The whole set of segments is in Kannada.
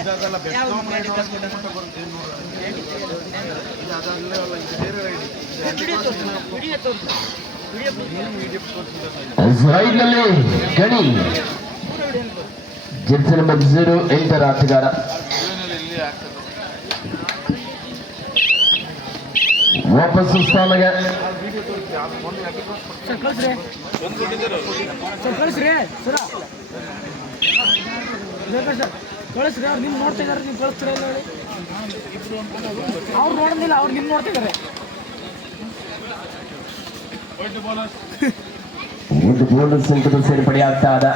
ಇದೆಲ್ಲ ವಿಡಿಯೋ ತೋರಿಸಿದ್ರೆ ರೈಡ್ನಲ್ಲಿ ಗಣಿ. ಜೆರ್ಸಿ ನಂಬರ್ ಜೀರೋ ಎಂಟರ ಆಟಗಾರ. ವಾಪಸ್ಸು ಸ್ಥಾನಗೆ. ಕಳಿಸ್ರಿ. ಸರ್. ಕಳಿಸ್ರಿ ಅವ್ರು ನಿಮ್ಮ ನೋಡ್ತಾ ಇದ್ದಾರೆ ನೀವು ಕಳಿಸ್ತೀರ ಇಲ್ಲ ಹೇಳಿ. ಅವ್ರು ನೋಡೋದಿಲ್ಲ ಅವ್ರು ನಿಮ್ಮ ನೋಡ್ತಾ ಇದಾರೆ. ಒಂದು ಬೋನಸ್ ಅಂಕದ ಸೇರ್ಪಡೆಯಾಗ್ತಾ ಅದ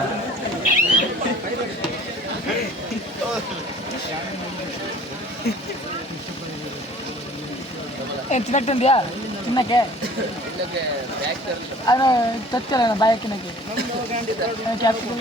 ಏನು ತಿನ್ನಕ್ಕೆ ತಂದ್ಯಾ? ತಿನ್ನಕ್ಕೆ? ಅದು ತತ್ತಿಲ್ಲ ಬಾಯ ತಿನ್ನಕ್ಕೆ. ಕ್ಯಾಪ್ಸಿಕಲ್.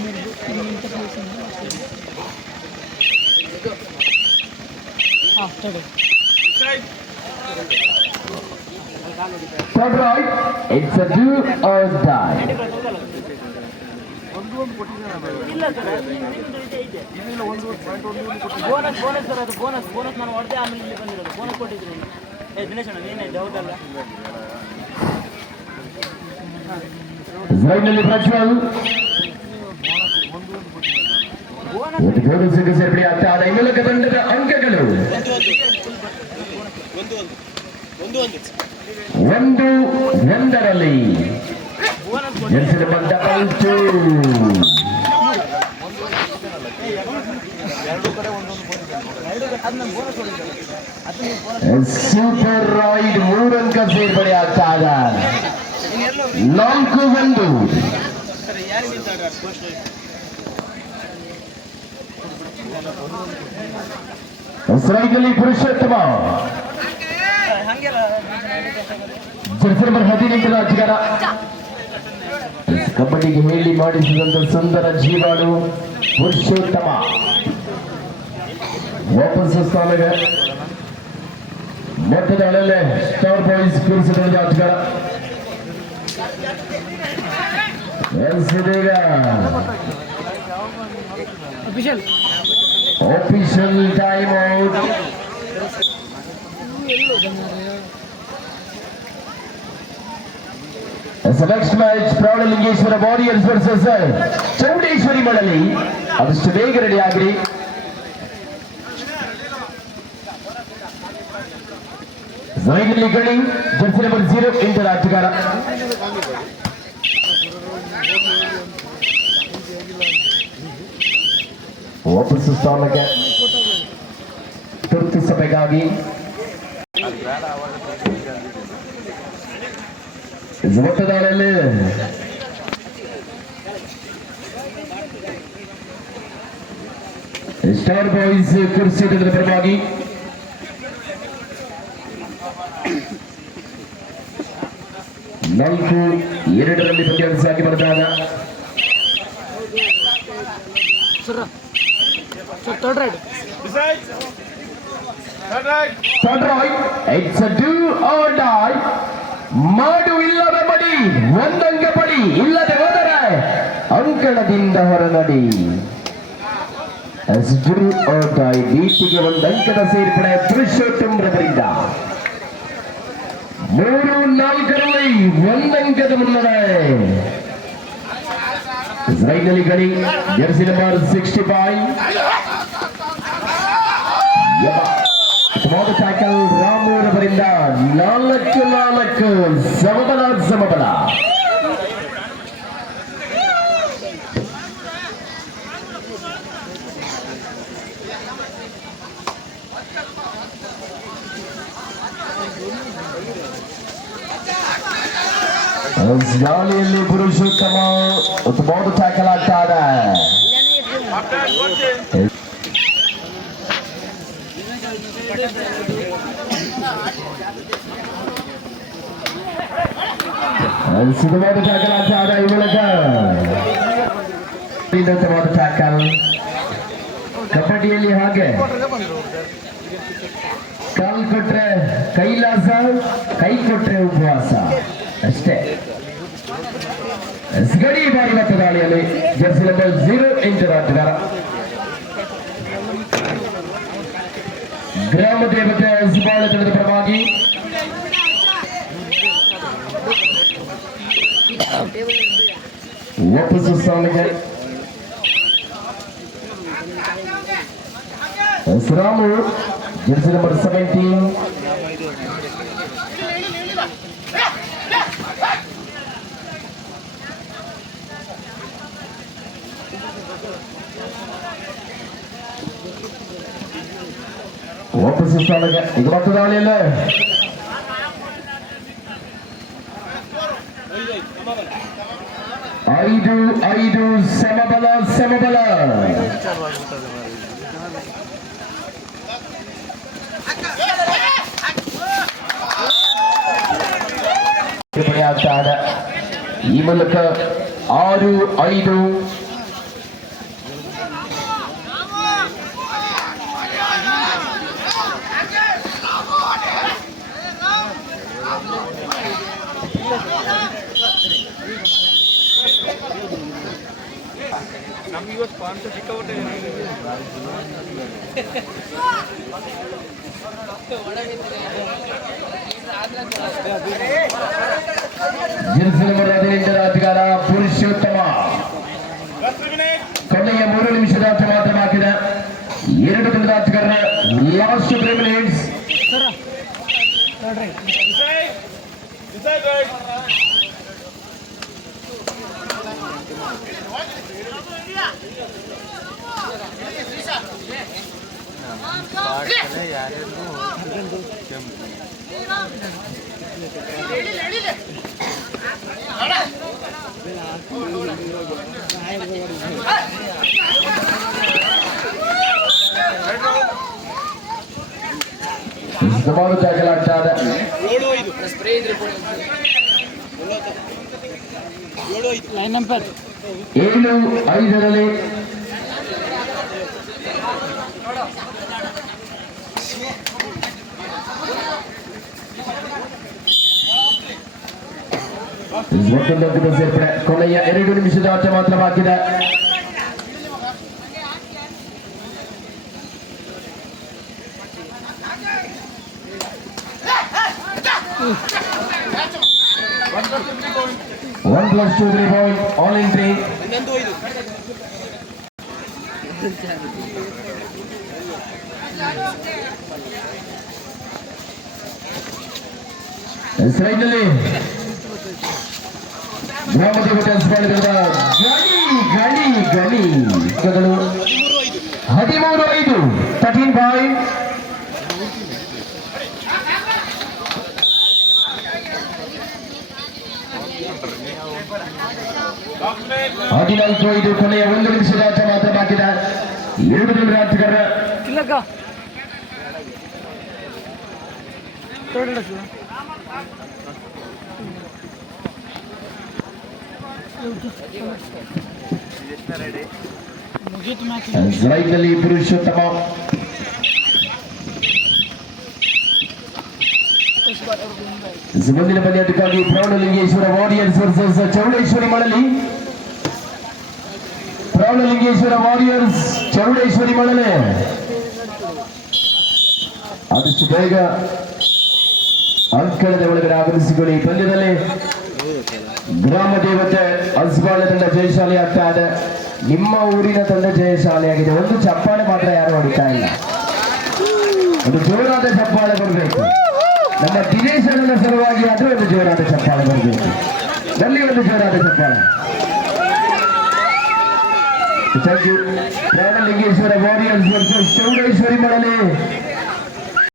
ತಡಿ Third right, it's a do bonus bonus sir ಅದು ಬೋನಸ್ ಬೋನಸ್ ನಾನು ಹೊಡೆದೆ ಆಮೇಲೆ ಇಲ್ಲಿ ಬಂದಿರೋದು ಬೋನಸ್ ಕೊಟ್ಟಿದ್ದೀನಿ ಏ ದಿನೇಶ್ ಇದೆ ಹೌದಲ್ಲ ಪ್ರಜ್ವಲ್ ಒಂದು ಬೋನಸ್ ಸೇರ್ಪಡೆ ಆಗ್ತಾ ಆದ ಈ ಮೂಲಕ ತಂಡದ ಅಂಕಗಳು. ಒಂದು ಬಂದ ಅಂಚು. ಸೂಪರ್ ರಾಯ್ಡ್ ಮೂರು ಸೇರ್ಪಡೆ ಆಗ್ತಾ ಆದ ನಾಲ್ಕು ಒಂದು. ಹೊಸರಾಯ್ನಲ್ಲಿ ಪುರುಷೋತ್ತಮ. ಜರ್ಸಿ ನಂಬರ್ ಹದಿನೆಂಟರ ಅಧಿಕಾರ ಕಬಡ್ಡಿಗೆ ಹೇಳಿ ಮಾಡಿಸಿದಂತ ಸುಂದರ ಜೀವಾಳು ಪುರುಷೋತ್ತಮ. ವಾಪಸ್ ಸ್ಥಾನಗೆ ಮೊತ್ತದ ಅಳಲೆ ಸ್ಟಾರ್ ಬಾಯ್ಸ್ ಕುರಿಸಿದ ಅಧಿಕಾರ ಎಲ್ಸಿದೀಗ official official time out. As the next match, Pradalingeshwara Warriors versus Chowdeshwari Madali ಅದಷ್ಟು ಬೇಗ ರೆಡಿ ಆಗ್ರಿ ಜೈನಲ್ಲಿ ಗಣಿ ಜರ್ಸಿ ನಂಬರ್ ಜೀರೋ ಎಂಟರ ಆಟಗಾರ ವಾಪಸ್ ಸ್ಥಾನಕ್ಕೆ ತುರ್ತು ಸಭೆಗಾಗಿ ಜಮತದಾರಲ್ಲಿ ಸ್ಟಾರ್ ಬಾಯ್ಸ್ ಕುರ್ಸಿ ತಂಡದ ಪರವಾಗಿ ನಾಲ್ಕು ಎರಡರಲ್ಲಿ ಪಂದ್ಯ ಸಾಗಿ ಬರ್ತಾದ sir sir third ride Sunrise, it's a do or die. ಮಾಡು ಇಲ್ಲದ ಬಡಿ ಒಂದಂಕ ಪಡಿ ಇಲ್ಲದೆ ಹೋದರೆ ಅಂಕಣದಿಂದ ಹೊರನಡಿ As do or die, ಬೀಟಿಗೆ ಒಂದು ಅಂಕದ ಸೇರ್ಪಡೆ ಪುರುಷೋತ್ತಮ್ ರವರಿಂದ ಮೂರು ನಾಲ್ಕರಲ್ಲಿ ಒಂದಂಕದ ಮುನ್ನಡೆ ಇಸ್ರಾಯಿಲ್ನಲ್ಲಿ ಗಣಿ ಜೆರ್ಸಿ ನಂಬರ್ ಸಿಕ್ಸ್ಟಿ ಫೈವ್ ಮೊದಲ ಟ್ಯಾಕಲ್ ರಾಮೂರವರಿಂದ ನಾಲ್ಕು ನಾಲ್ಕು ಸಮಬಲ ಸಮಬಲ ಗಾಳಿಯಲ್ಲಿ ಪುರುಷೋತ್ತಮ ಉತ್ತಮವಾದ ಟ್ಯಾಕಲ್ ಆಗ್ತಾ ಇದೆ ಸುಗಮವಾದ ಟ್ಯಾಕಲ್ ಅಂತ ಆದ ಈ ಮೂಲಕ ಇನ್ನೊಂದವಾದ ಟ್ಯಾಕಲ್ ಕಬಡ್ಡಿಯಲ್ಲಿ ಹಾಗೆ ಕಾಲ್ ಕೊಟ್ರೆ ಕೈಲಾಸ ಕೈ ಕೊಟ್ರೆ ಉಪವಾಸ ಅಷ್ಟೇ ಗಡಿ ಬಾರಿ ಮತ್ತು ದಾಳಿಯಲ್ಲಿ ಜರ್ಸಿ ನಂಬರ್ ಜೀರೋ ಎಂಟು ಆಟಗಾರ ಗ್ರಾಮ ದೇವತೆ ಸುಬಾಳ ತಂಡದ ಪರವಾಗಿ ವಾಪಸ್ಸು ಸ್ಥಾನಕ್ಕೆ ರಾಮು ಜರ್ಸಿ ನಂಬರ್ ಸೆವೆಂಟೀನ್ ವಾಪಸ್ಸು ಸ್ಥಾನಕ್ಕೆ ಈಗ ಮತ್ತೆ ದಾಳಿಯಲ್ಲ ಐದು ಐದು ಸಮಬಲ ಸಮಬಲ ತಿರುಪತಿ ಆಗ್ತಾ ಇದೆ ಈ ಮೂಲಕ ಆರು ಐದು ಜೆರ್ಸಿ ನಂಬರ್ ಹದಿನೆಂಟರ ಅಧಿಕಾರ ಪುರುಷೋತ್ತಮ ಕೊನೆಯ ಮೂರು ನಿಮಿಷದ ಆಟ ಮಾತ್ರ ಬಾಕಿದೆ. ಎರಡು ತಂಡದ ಆಟಗಾರರ last three minutes ಸುಮಾರು ಜಾಗಲಾಗ್ತಾ ಇದೆ ಲೈನ್ ನಂಬರ್ ಏಳು ಐದರಲ್ಲಿ ಮತ್ತೊಂದು ಸೇರ್ಪಡೆ ಕೊನೆಯ ಎರಡು ನಿಮಿಷದ ಆಟ ಮಾತ್ರ ಬಾಕಿದೆ one plus two three point all in three ಸೈಡ್ನಲ್ಲಿ ಗ್ರಾಮದೇವತೆ ಸ್ಪರ್ಧೆಗಳ ಗಣಿ ಗಣಿ ಗಣಿ ಹದಿಮೂರು ಐದು ತರ್ಟೀನ್ ಪಾಯಿಂಟ್ ಹದಿನಾಲ್ಕು ಐದು ಕೊನೆಯ ಒಂದು ನಿಮಿಷದ ಆಟ ಮಾತ್ರ ಬಾಕಿದೆ ಎರಡು ಜನ ಆಟಗಾರರ ಇಲ್ಲಕ್ಕ ನೋಡೋಣ ಸರ್ ಮುಗೀತು ಮ್ಯಾಚ್ ರೈಟ್ನಲ್ಲಿ ಪುರುಷೋತ್ತಮ ಮುಂದಿನ ಪಂದ್ಯಕ್ಕಾಗಿ Praudhalingeshwara Warriors versus Chowdeshwari Malali. Praudhalingeshwara Warriors Chowdeshwari Malale. ಆದಷ್ಟು ಬೇಗ ಅಂಕಣದ ಒಳಗಡೆ ಆಗಮಿಸಿಕೊಳ್ಳಿ ಪಂದ್ಯದಲ್ಲಿ ಗ್ರಾಮ ದೇವತೆ ಅಸ್ಬಾಳ ತಂಡ ಜಯಶಾಲಿ ಆಗ್ತಾ ಇದೆ. ನಿಮ್ಮ ಊರಿನ ತಂಡ ಜಯಶಾಲಿಯಾಗಿದೆ ಒಂದು ಚಪ್ಪಾಳೆ ಮಾತ್ರ ಯಾರು ಹೊಡಿತಾ ಇಲ್ಲ. ಒಂದು ಜೋರಾದ ಚಪ್ಪಾಳೆ ಬರಬೇಕು. ನಮ್ಮ ದಿನೇಶ್ ಅಣ್ಣನ ಸಲುವಾಗಿ ಆದ್ರೆ ಒಂದು ಜೋರಾದ ಚಪ್ಪಾಳೆ ಬರಬೇಕು ನಲ್ಲಿ ಒಂದು ಜೋರಾದ ಚಪ್ಪಾಳೆ thank you Pranalingeshwara warriors versus Chowdeshwari Malali